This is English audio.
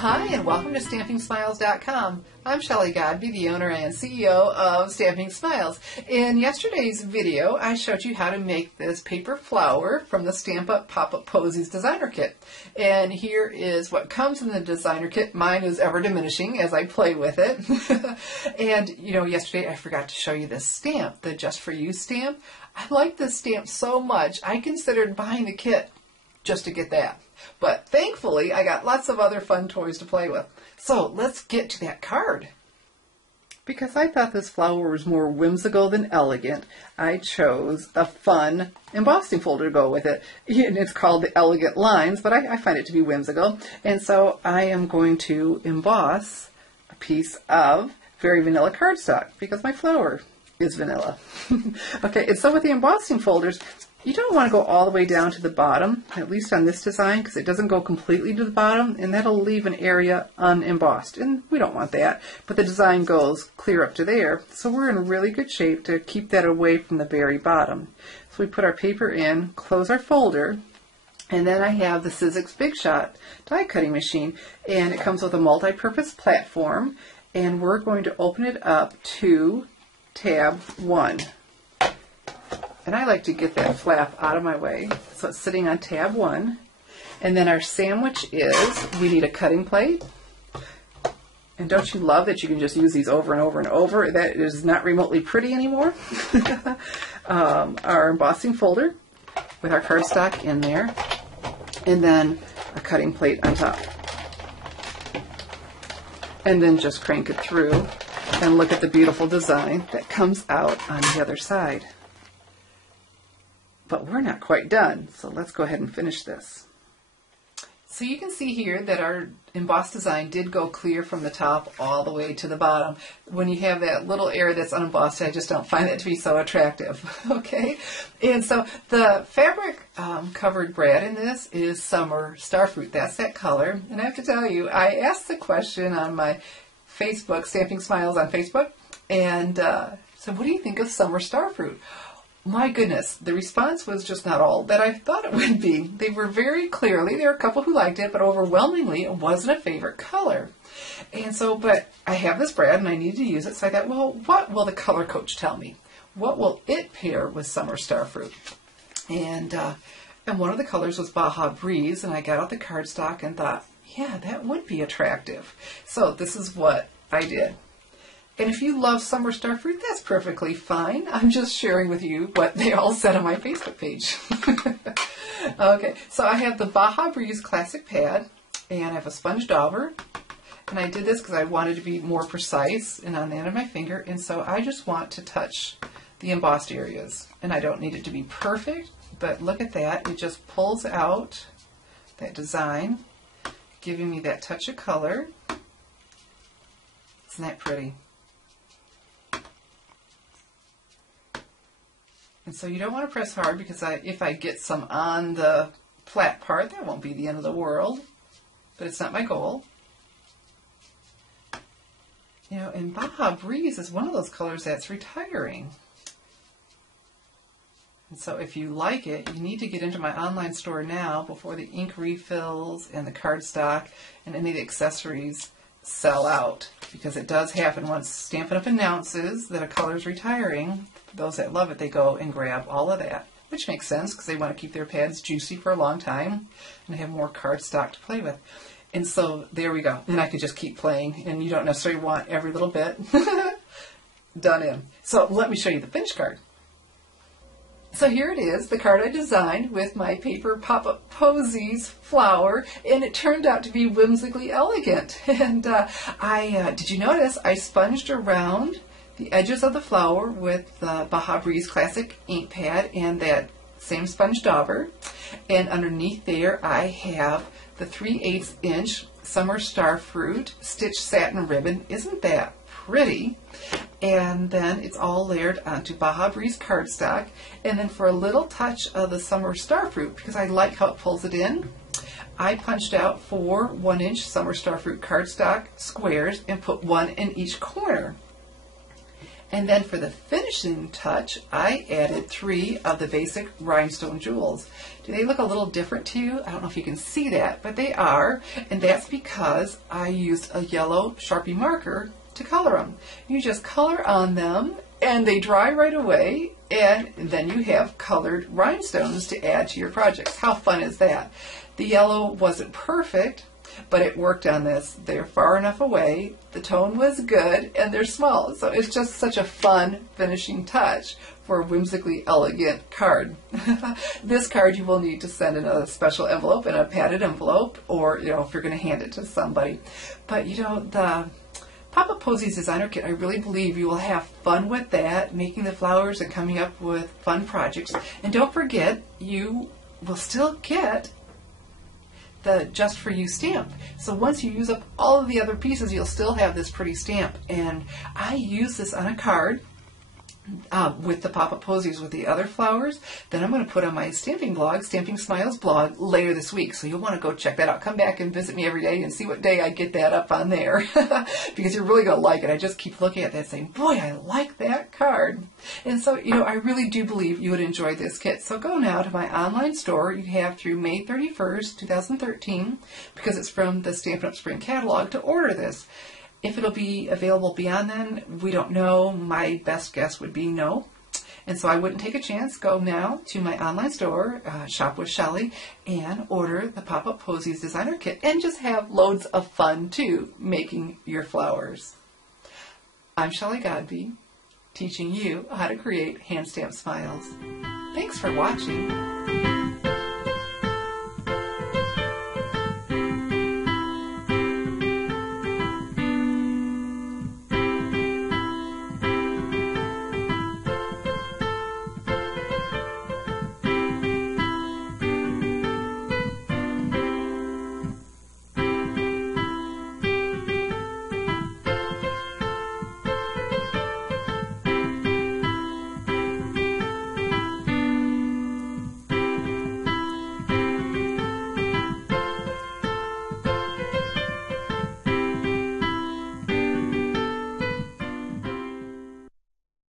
Hi, and welcome to StampingSmiles.com. I'm Shelley Godby, the owner and CEO of Stamping Smiles. In yesterday's video, I showed you how to make this paper flower from the Stamp Up Pop-Up Posies designer kit. And here is what comes in the designer kit. Mine is ever diminishing as I play with it. And, you know, yesterday I forgot to show you this stamp, the Just For You stamp. I like this stamp so much, I considered buying the kit just to get that. But thankfully, I got lots of other fun toys to play with. So let's get to that card. Because I thought this flower was more whimsical than elegant, I chose a fun embossing folder to go with it. And it's called the Elegant Lines, but I find it to be whimsical. And so I am going to emboss a piece of very vanilla cardstock because my flower is vanilla. Okay, and so with the embossing folders, you don't want to go all the way down to the bottom, at least on this design, because it doesn't go completely to the bottom, and that'll leave an area unembossed, and we don't want that. But the design goes clear up to there, so we're in really good shape to keep that away from the very bottom. So we put our paper in, close our folder, and then I have the Sizzix Big Shot die cutting machine, and it comes with a multi-purpose platform, and we're going to open it up to tab 1. And I like to get that flap out of my way, so it's sitting on tab 1. And then our sandwich is, we need a cutting plate. And don't you love that you can just use these over and over and over? That is not remotely pretty anymore. Our embossing folder with our cardstock in there. And then a cutting plate on top. And then just crank it through and look at the beautiful design that comes out on the other side. But we're not quite done, so let's go ahead and finish this. So you can see here that our embossed design did go clear from the top all the way to the bottom. When you have that little area that's unembossed, I just don't find that to be so attractive. Okay, and so the fabric covered brad in this is Summer Starfruit. That's that color. And I have to tell you, I asked the question on my Facebook, Stamping Smiles on Facebook, and so what do you think of Summer Starfruit? My goodness, the response was just not all that I thought it would be. They were very clearly, there were a couple who liked it, but overwhelmingly it wasn't a favorite color. And so, but I have this brad and I need to use it, so I thought, well, what will the color coach tell me? What will it pair with Summer Starfruit? And one of the colors was Baja Breeze, and I got out the cardstock and thought, yeah, that would be attractive. So this is what I did. And if you love Summer Starfruit, that's perfectly fine. I'm just sharing with you what they all said on my Facebook page. Okay, so I have the Baja Breeze Classic Pad, and I have a sponge dauber. And I did this because I wanted to be more precise and on the end of my finger. And so I just want to touch the embossed areas. And I don't need it to be perfect, but look at that. It just pulls out that design, giving me that touch of color. Isn't that pretty? And so you don't want to press hard because if I get some on the flat part, that won't be the end of the world, but it's not my goal. You know, and Baja Breeze is one of those colors that's retiring. And so if you like it, you need to get into my online store now before the ink refills and the cardstock and any of the accessories sell out, because it does happen once Stampin' Up! Announces that a color is retiring. Those that love it, they go and grab all of that, which makes sense because they want to keep their pads juicy for a long time and have more cardstock to play with. And so there we go. And I could just keep playing, and you don't necessarily want every little bit done in. So let me show you the finished card. So here it is, the card I designed with my paper pop-up posies flower, and it turned out to be whimsically elegant. And did you notice I sponged around the edges of the flower with the Baja Breeze Classic ink pad and that same sponge dauber. And underneath there I have the 3/8 inch Summer Starfruit stitched satin ribbon. Isn't that pretty? And then it's all layered onto Baja Breeze cardstock. And then for a little touch of the Summer Starfruit, because I like how it pulls it in, I punched out 4 1-inch Summer Starfruit cardstock squares and put one in each corner. And then for the finishing touch, I added 3 of the basic rhinestone jewels. Do they look a little different to you? I don't know if you can see that, but they are. And that's because I used a yellow Sharpie marker to color them. You just color on them and they dry right away, and then you have colored rhinestones to add to your projects. How fun is that? The yellow wasn't perfect, but it worked on this. They're far enough away, the tone was good, and they're small. So it's just such a fun finishing touch for a whimsically elegant card. This card you will need to send in a special envelope, in a padded envelope, or if you're going to hand it to somebody. But the Pop-Up Posies Designer Kit, I really believe you will have fun with that, making the flowers and coming up with fun projects. And don't forget, you will still get the Just For You stamp. So once you use up all of the other pieces, you'll still have this pretty stamp. And I use this on a card with the Pop-Up Posies with the other flowers. Then I'm going to put on my stamping blog, Stamping Smiles blog, later this week. So you'll want to go check that out. Come back and visit me every day and see what day I get that up on there. Because you're really going to like it. I just keep looking at that saying, boy, I like that card. And so, I really do believe you would enjoy this kit. So go now to my online store. You have through May 31st, 2013, because it's from the Stampin' Up! Spring catalog, to order this. If it'll be available beyond then, we don't know. My best guess would be no. And so I wouldn't take a chance. Go now to my online store, Shop with Shelly, and order the Pop-Up Posies Designer Kit. And just have loads of fun, too, making your flowers. I'm Shelly Godby, teaching you how to create hand-stamped smiles. Thanks for watching.